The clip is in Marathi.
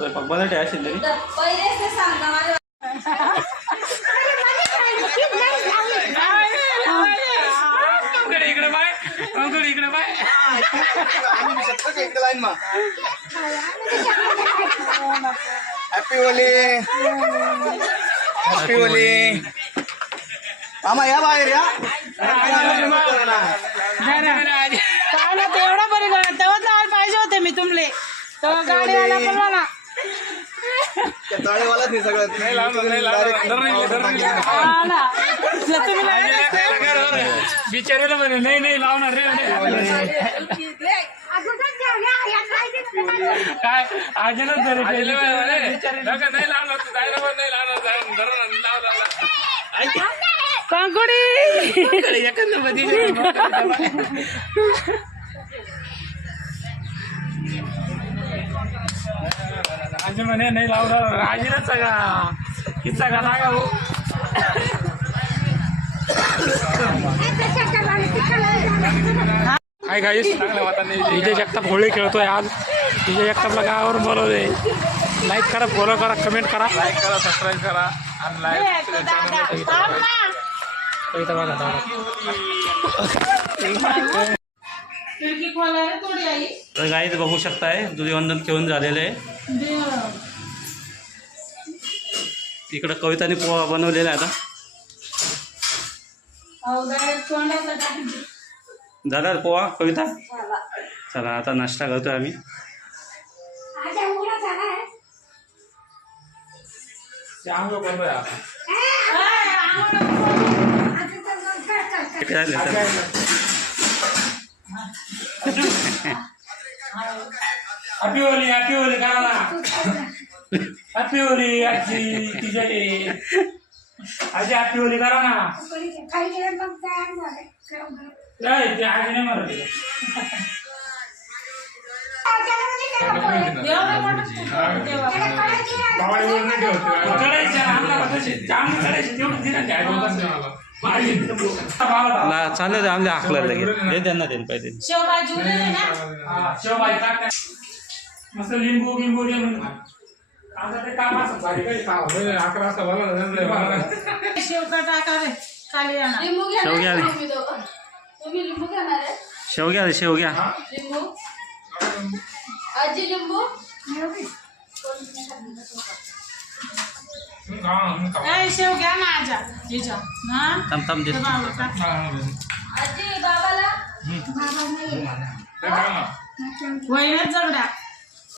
स्वयंपाक बनाटे असेल तरी इकडे बाय इकडे bye happy Holi happy Holi मामा या बाहेर या तेवढा बरी तेव्हाच पाहिजे होते मी तुमले तेव्हा गाडीवाला पण मला तळेवालाच नाही सगळं बिचारीला म्हणे नाही लावणार रे काय आजीलाच नाही लावणार कांकुडी आजी म्हणे नाही लावणार आजीलाच सगळा किस्सा का लागा हो हाय गाईस विजय जगताप होळी खेळतोय आज विजय जगतापला गावावरून बोलवले लाईक करा फॉलो करा कमेंट करा लाईक करा सबस्क्राईब करा आणि लाईक तर गाईज बघू शकताय धुलीवंदन खेळून झालेलं आहे. इकडं कविताने पोहा बनवलेला आहे आता झाला पोहा कविता चला आता नाश्ता करतोय आम्ही हॅपी होली करा ना हॅपी होली आजी तिच्या आजी हॅपी होली करा ना आजी नाही म्हणत चालेल आमच्या आखला दे त्यांना देईन पाहिजे मस्त लिंबू बिंबू दे म्हणून आता ते काम असं भारी काही काम 11 वाजता शेवग्या आजी लिंबू शेव घ्या माझ्या थांब दे आजी बाबाला वहिनीच जगड्या